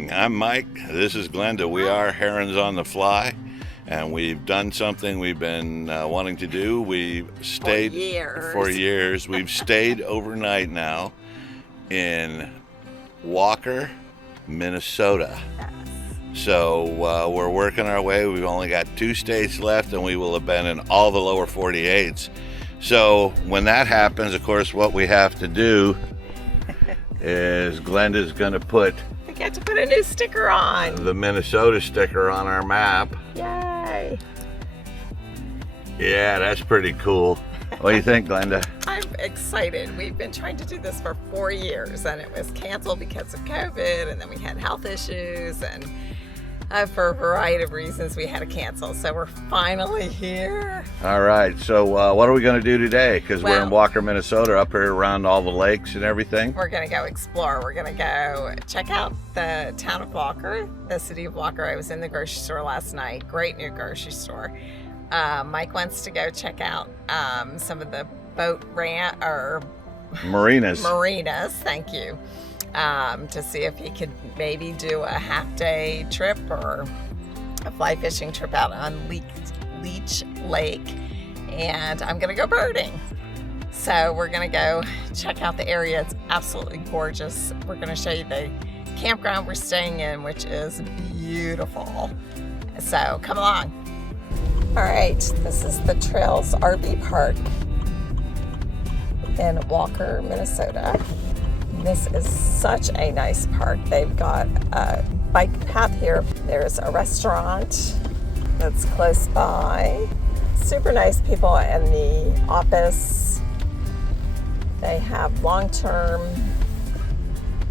morning. I'm Mike. This is Glenda. We are Herons on the Fly, and we've done something we've been wanting to do. We've stayed for years. We've stayed overnight now in Walker, Minnesota. So we're working our way. We've only got 2 states left, and we will have been in all the lower 48s. So when that happens, of course, what we have to do is Glenda's going to put a new sticker on. The Minnesota sticker on our map. Yay! Yeah, that's pretty cool. What do you think, Glenda? I'm excited. We've been trying to do this for 4 years, and it was canceled because of COVID, and then we had health issues, and for a variety of reasons we had to cancel. So we're finally here. All right, so what are we going to do today? Because we're in Walker, Minnesota, up here around all the lakes and everything. We're going to go explore. We're going to go check out the town of Walker, the city of Walker. I was in the grocery store last night. Great new grocery store. Mike wants to go check out some of the boat marinas. Thank you. To see if he could maybe do a half-day trip or a fly fishing trip out on Leech Lake, and I'm gonna go birding. So we're gonna go check out the area. It's absolutely gorgeous. We're gonna show you the campground we're staying in, which is beautiful. So come along. All right, this is the Trails RV Park in Walker, Minnesota. This is such a nice park. They've got a bike path here. There's a restaurant that's close by. Super nice people in the office. They have long-term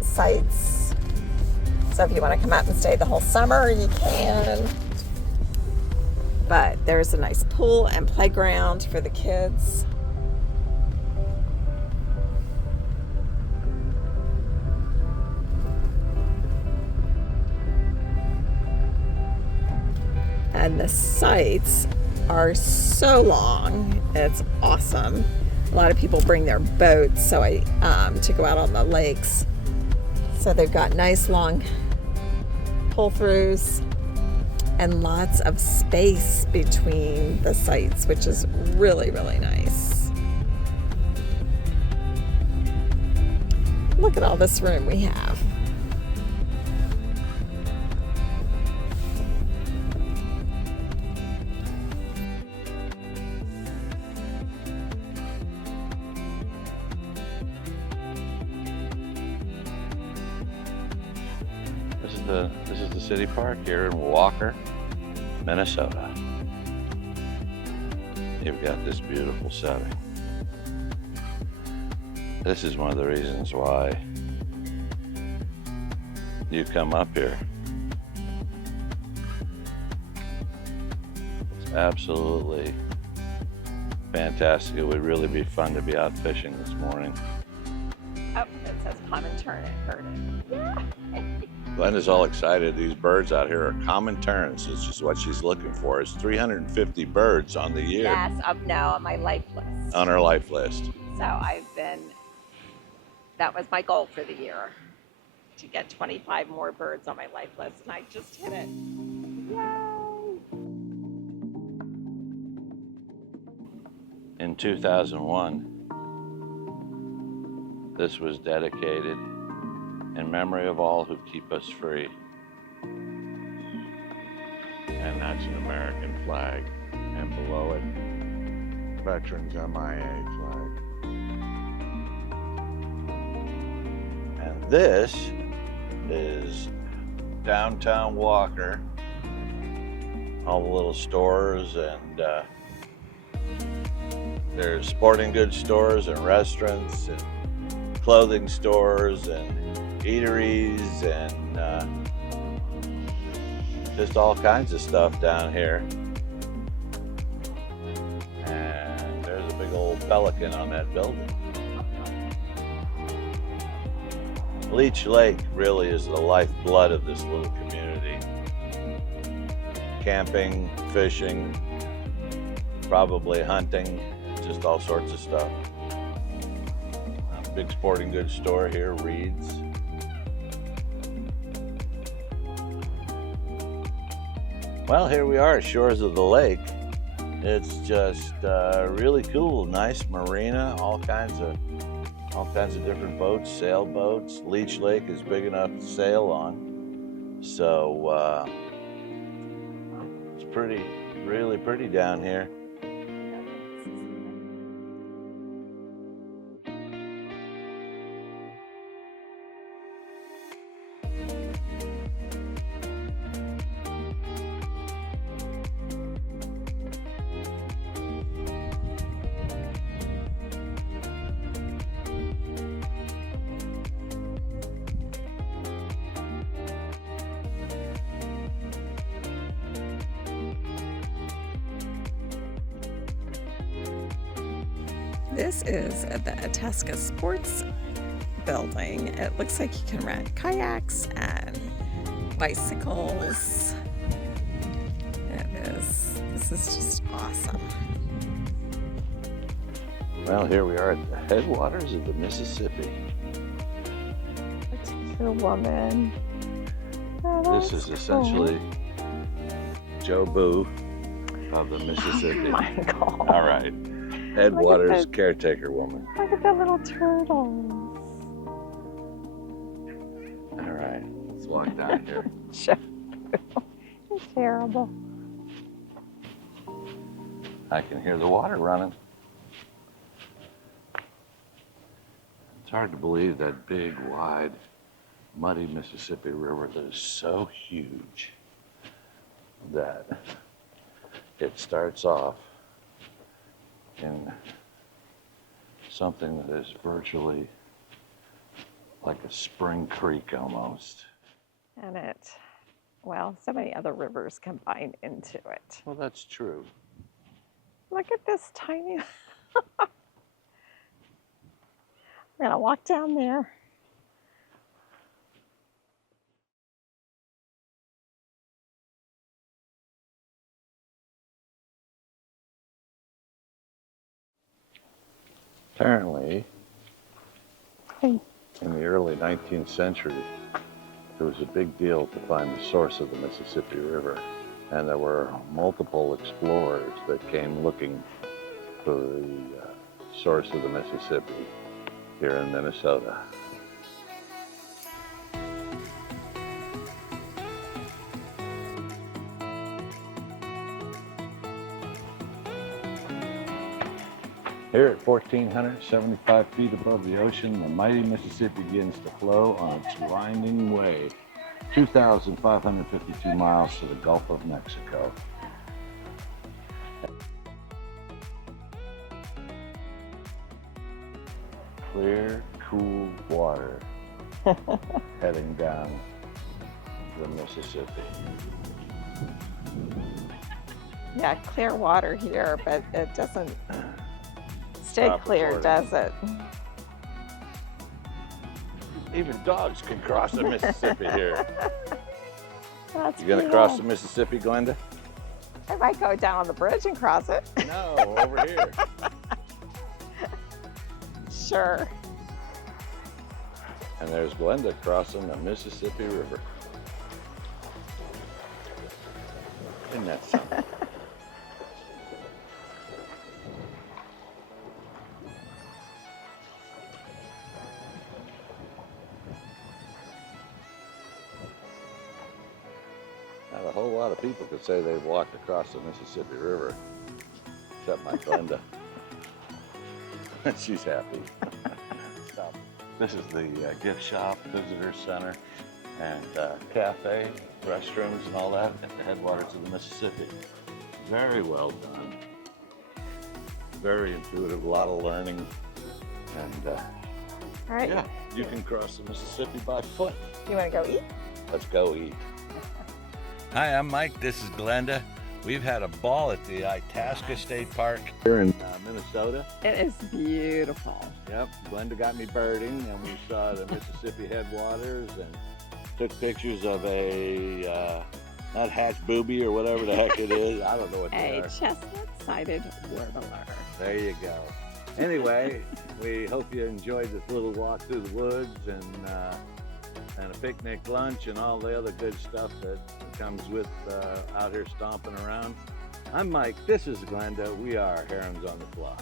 sites. So if you want to come out and stay the whole summer, you can. But there's a nice pool and playground for the kids. And the sites are so long. It's awesome. A lot of people bring their boats to go out on the lakes. So they've got nice long pull-throughs and lots of space between the sites, which is really, really nice. Look at all this room we have. This is the city park here in Walker, Minnesota. You've got this beautiful setting. This is one of the reasons why you come up here. It's absolutely fantastic. It would really be fun to be out fishing this morning. Oh, it says Common Terns. Heard it. Yeah. Glenda's all excited. These birds out here are Common Terns. It's just what she's looking for. It's 350 birds on the year. Yes, on my life list. On her life list. So that was my goal for the year, to get 25 more birds on my life list, and I just hit it. Yay! In 2001, this was dedicated in memory of all who keep us free. And that's an American flag. And below it, Veterans MIA flag. And this is downtown Walker. All the little stores, and there's sporting goods stores and restaurants and clothing stores and eateries and just all kinds of stuff down here. And there's a big old pelican on that building. Leech Lake really is the lifeblood of this little community. Camping, fishing, probably hunting, just all sorts of stuff. Big sporting goods store here, Reed's. Well, here we are, shores of the lake. It's just really cool, nice marina, all kinds of different boats, sailboats. Leech Lake is big enough to sail on, so it's really pretty down here. This is the Itasca Sports building. It looks like you can rent kayaks and bicycles. This is just awesome. Well, here we are at the headwaters of the Mississippi. A woman. Oh, this is essentially Joe Boo of the Mississippi. Oh my God. All right. Headwaters caretaker woman. Look at the little turtles. All right, let's walk down here. It's terrible. I can hear the water running. It's hard to believe that big, wide, muddy Mississippi River that is so huge that it starts off in something that is virtually like a spring creek almost. And so many other rivers combine into it. Well, that's true. Look at this tiny. I'm gonna walk down there. Apparently, in the early 19th century, it was a big deal to find the source of the Mississippi River. And there were multiple explorers that came looking for the source of the Mississippi here in Minnesota. Here at 1,475 feet above the ocean, the mighty Mississippi begins to flow on its winding way, 2,552 miles to the Gulf of Mexico. Clear, cool water heading down the Mississippi. Yeah, clear water here, but it doesn't stay clear, does it? Even dogs can cross the Mississippi here. That's You gonna cross the Mississippi, Glenda? I might go down on the bridge and cross it. No, over here. Sure. And there's Glenda crossing the Mississippi River. Isn't that something? Not a whole lot of people could say they've walked across the Mississippi River, except my Glenda. She's happy. This is the gift shop, visitor center, and cafe, restrooms, and all that at the headwaters of the Mississippi. Very well done. Very intuitive, a lot of learning. And All right. yeah, you can cross the Mississippi by foot. You want to go eat? Let's go eat. Hi, I'm Mike. This is Glenda. We've had a ball at the Itasca State Park here in Minnesota. It is beautiful. Yep, Glenda got me birding, and we saw the Mississippi headwaters and took pictures of a, not hatch booby or whatever the heck it is. I don't know what they A are. chestnut-sided warbler. There you go. Anyway, we hope you enjoyed this little walk through the woods and a picnic lunch and all the other good stuff that comes with out here stomping around. I'm Mike. This is Glenda. We are Herons on the Fly.